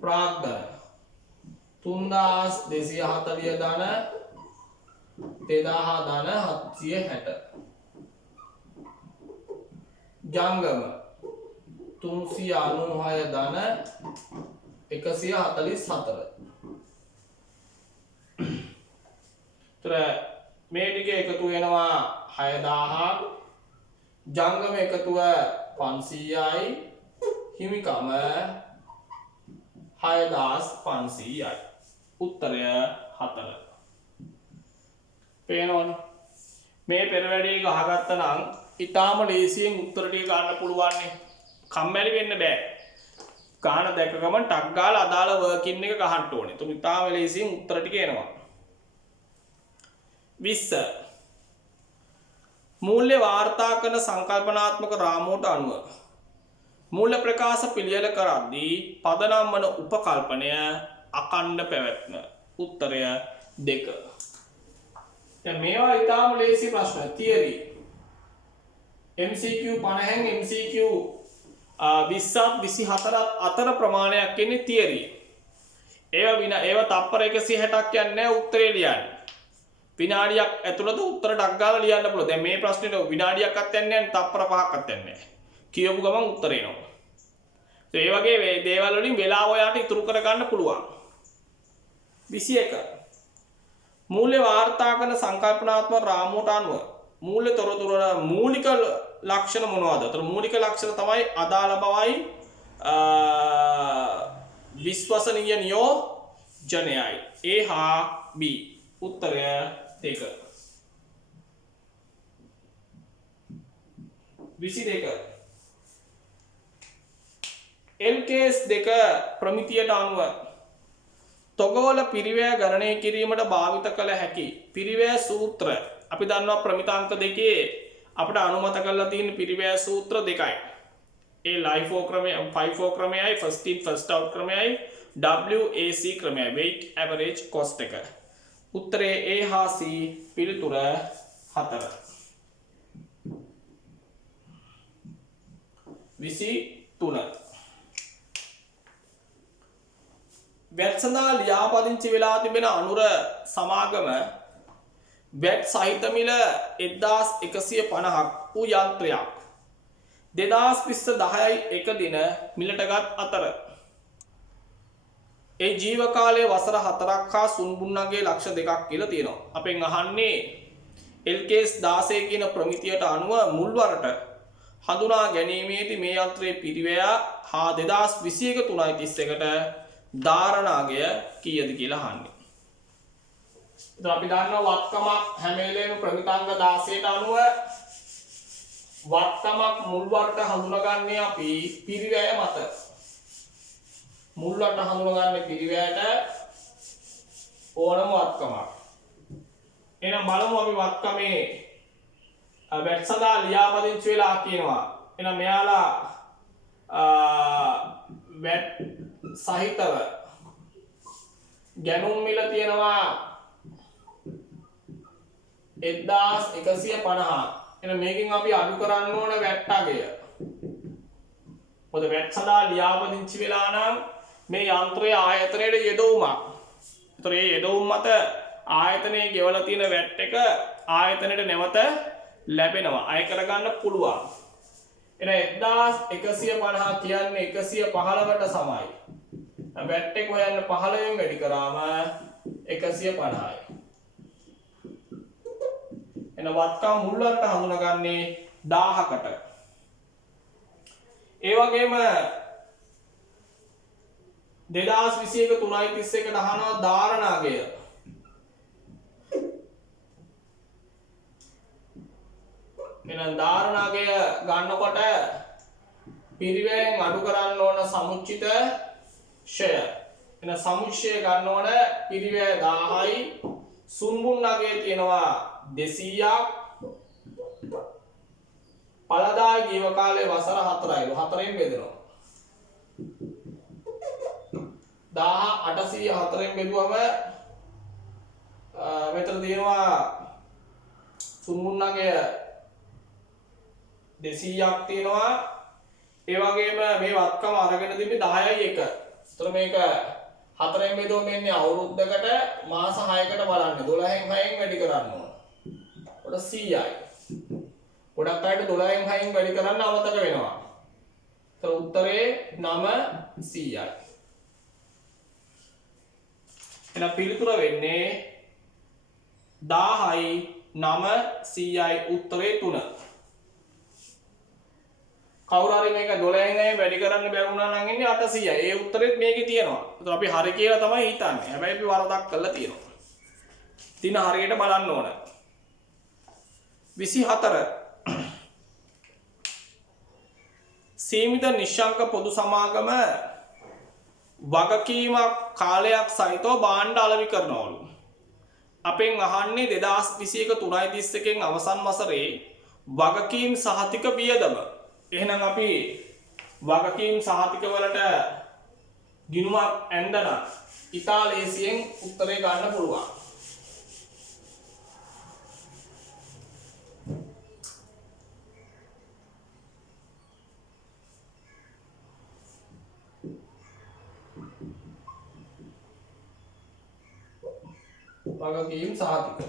ප්‍රාග්ධන 3240 ධන 2000 ධන 760 ජංගම 396 ධන 144. තර මේ ටික එකතු වෙනවා 6000ක්. ජංගම එකතුව 500යි. හිමිකම 6500යි. උත්තරය 4. පේනවනේ. මේ පෙරවැඩේ ගහගත්ත නම් ඊටාම ලේසියෙන් උත්තර ටික ගන්න පුළුවන් නේ. කම්මැලි වෙන්න බෑ. ගාන දැක ගමන් ටක් ගාලා අදාළ වර්කින් එක ගහන්න ඕනේ. තුන් ඊටාම ලේසියෙන් උත්තර ටික එනවා. 20 මූල්‍ය වාර්තා කරන සංකල්පනාත්මක රාමුවට අනුව මූල්‍ය ප්‍රකාශ පිළියෙල කරද්දී පදනම් වන උපකල්පනය අකණ්ඩ පැවැත්ම. උත්තරය 2. දැන් මේවා ඊටාම ලේසි ප්‍රශ්න. තියරි MCQ 50න් MCQ 20ත් 24ත් අතර ප්‍රමාණයක් ඉන්නේ තියරි. ඒව තප්පර 160ක් යන්නේ උත්තරේ ලියන්න. විනාඩියක් ඇතුළත උත්තර ටක් ගාලා ලියන්න පුළුවන්. දැන් මේ ප්‍රශ්නෙට විනාඩියක්වත් යන්නේ නැහැ, තප්පර 5ක්වත් යන්නේ නැහැ. කියවපු ගමන් උත්තර එනවා. ඒ වගේ දේවල් වලින් වෙලාව ඔයාට ඉතුරු කර ගන්න පුළුවන්. 21 මූල්‍ය වාර්තා කරන සංකල්පනාත්මක රාමුවට අනුව මූල්‍ය තොරතුරු මූලික ලක්ෂණ මොනවද? අතන මූලික ලක්ෂණ තමයි අදාළ බවයි විශ්වසනීය නියෝජනයයි. A හා B. උත්තරය 2. 22 LKS 2 ප්‍රමිතියට අනුව තොගවල පිරිවැය ගණනය කිරීමට භාවිත කළ හැකි පිරිවැය සූත්‍ර. අපි දන්නවා ප්‍රමිතාංක දෙකේ අපිට අනුමත කරලා තියෙන පිරිවැය සූත්‍ර දෙකයි. ඒ LIFO ක්‍රමය, FIFO ක්‍රමයයි, first in first out ක්‍රමයයි, WAC ක්‍රමයයි, weight average cost එක. උත්තරේ A හා C පිළිතුර 4. 23 වැට් සඳහා ලියාපදිංචි වෙලා තිබෙන අනුර සමාගම වැට් සහිත මිල 1150ක් වූ යන්ත්‍රයක් 2020 10යි 1 දින මිලටගත් අතර ඒ ජීව කාලයේ වසර 4ක් හා සුන්බුන්නගේ ලක්ෂ 2ක් කියලා තියෙනවා. අපෙන් අහන්නේ LKS 16 කියන ප්‍රමිතියට අනුව මුල්වරට හඳුනා ගැනීමේදී මේ යන්ත්‍රයේ පිරිවැය හා 2021 3:31ට ධාරණාගය කීයද කියලා අහන්නේ. ඉතින් අපි දන්නවා වත්කමක් හැම වෙලේම ප්‍රමිතාංග 16ට අනුව වත්කමක් මුල්වරට හඳුනාගන්නේ අපි පිරිවැය මත. මුල්වරට හඳුනාගන්නේ පිරිවැයට ඕනම වත්කමක්. එහෙනම් බලමු අපි වත්කමේ වැට් සඳහා ලියාපදිංචි වෙලා කියනවා. එහෙනම් මෙයාලා වැට් සහිතව ගැනුම් මිල තියෙනවා 1150. එහෙනම් මේකෙන් අපි අඩු කරන්න ඕන වැට් අගය. මොකද වැට් සඳහා ලියාපදිංචි වෙලා නම් මේ යන්ත්‍රයේ ආයතනයේ යෙදවුමක්. ඒතර මේ යෙදවුම මත ආයතනයේ ගෙවලා තියෙන වැට් එක ආයතනයට නැවත ලැබෙනවා. අය කරගන්න පුළුවන්. එහෙනම් 1150 කියන්නේ 115ට සමයි. වැට් එක හොයන්න 15න් වැඩි කරාම 150යි. එහෙනම් වත්කම් මුල්වරට හඳුනාගන්නේ 1000කට. ඒ වගේම 2021 3:31ට අහනවා ධාරණාගය. එහෙනම් ධාරණාගය ගන්නකොට පිරිවැයෙන් අඩු කරන්න ඕන සමුච්චිත ෂය. එහෙනම් සමුච්චය ගන්න ඕන පිරිවැය 1000යි. සුන්බුන්නගේ තියෙනවා 200ක්. පළදායි ජීව කාලයේ වසර 4යි. 4න් බෙදෙනවා. 1804න් බෙදුවම මෙතන තියෙනවා සුන්බුන්නගේ 200ක් තියෙනවා. ඒ වගේම මේ වත්කම අරගෙන තිබ්බේ 10යි 1. ඒතර මේක 4න් බෙදුවම එන්නේ අවුරුද්දකට මාස 6කට බලන්න. 12න් 6න් වැඩි කරන්න ඕන. ඔතන 100යි. ගොඩක් අයට 12න් 6න් වැඩි කරන්න අමතක වෙනවා. ඒතර උත්තරේ 900යි. එහෙනම් පිළිතුර වෙන්නේ 1000යි 900යි උත්තරේ 3. කවුරු හරි මේක 12න් 6න් වැඩි කරන්න බැරුණා නම් ඉන්නේ 800යි. ඒ උත්තරෙත් මේකේ තියෙනවා. ඒතර අපි හරි කියලා තමයි හිතන්නේ. හැබැයි අපි වරදක් කරලා තියෙනවා. තින හරියට බලන්න ඕන. 24 සීමිත නිශ්ශංක පොදු සමාගම වගකීමක් කාලයක් සහිතව භාණ්ඩ අලෙවි කරනවලු. අපෙන් අහන්නේ 2021 3:31න් අවසන් වසරේ වගකීම් සහතික වියදම. එහෙනම් අපි වගකීම් සහතික වලට ගිණුමක් ඇඳන ඉතාලියෙන් උත්තරේ ගන්න පුළුවන්. වගකීම් සහතික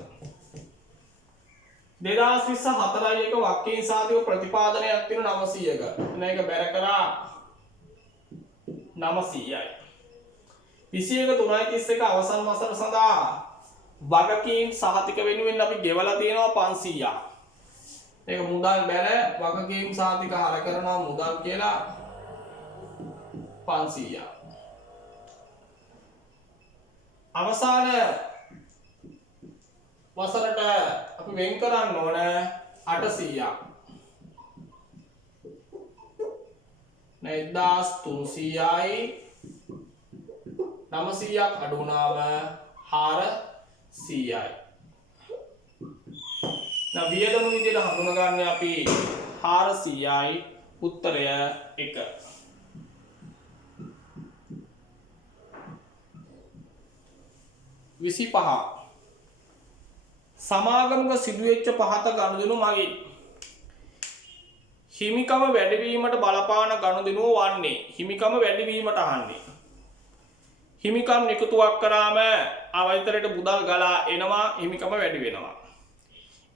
2024 වගකීම් සහතික ප්‍රතිපාදනයක් තියෙන 900ක. මේක බැර කරා 900යි. 21 3:31 අවසන් වසර සඳහා වගකීම් සහතික වෙනුවෙන් අපි ගෙවලා තියෙනවා 500ක්. මේක මුදල් බැර වගකීම් සහතික හර කරනවා මුදල් කියලා 500ක්. අවසාන වසරට අපි වෙන් කරන්න ඕන 800ක්. 1300යි 900ක් අඩු වුණාම 400යි. දැන් වියදම විදිහට හඳුනගන්නේ අපි 400යි උත්තරය 1. විසිපහ සමාගමක සිදුවෙච්ච පහත ගනුදෙනු මගින් හිමිකම වැඩිවීමට බලපාන ගනුදෙනුව වන්නේ හිමිකම වැඩිවීමට අහන්නේ. හිමිකම් නිකුතුවක් කරාම අවතරයට මුදල් ගලා එනවා හිමිකම වැඩි වෙනවා.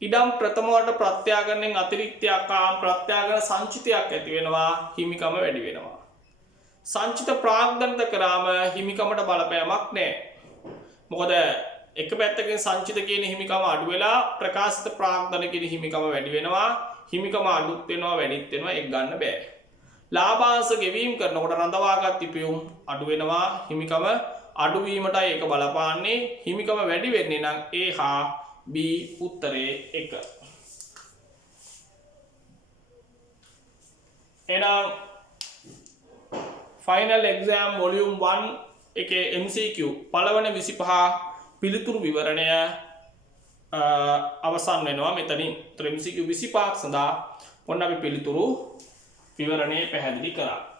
ඉඩම් ප්‍රථම වර්ග ප්‍රත්‍යාකරණයෙන් අතිරික්තයක් කාම ප්‍රත්‍යාකරණ සංචිතයක් ඇති වෙනවා හිමිකම වැඩි වෙනවා. සංචිත ප්‍රාග්ධනත කරාම හිමිකමට බලපෑමක් නැහැ. මොකද එක පැත්තකින් සංචිත කියන හිමිකම අඩු වෙලා ප්‍රකාශිත ප්‍රාග්ධන කියන හිමිකම වැඩි වෙනවා. හිමිකම අඩුත් වෙනවා වැඩිත් වෙනවා ඒක ගන්න බෑ. ලාභාංශ ගෙවීම කරනකොට රඳවාගත් ඉපයුම් අඩු වෙනවා හිමිකම අඩු වීමටයි ඒක බලපාන්නේ. හිමිකම වැඩි වෙන්නේ නම් A හා B උත්තරේ 1. එහෙනම් ෆයිනල් එක්සෑම් වොලියුම් 1 එකේ MCQ පළවන 25 පිළිතුරු විවරණය අවසන් වෙනවා මෙතනින්. MCQ 25ක් සඳහා ඔන්න අපි පිළිතුරු විවරණය පැහැදිලි කරා.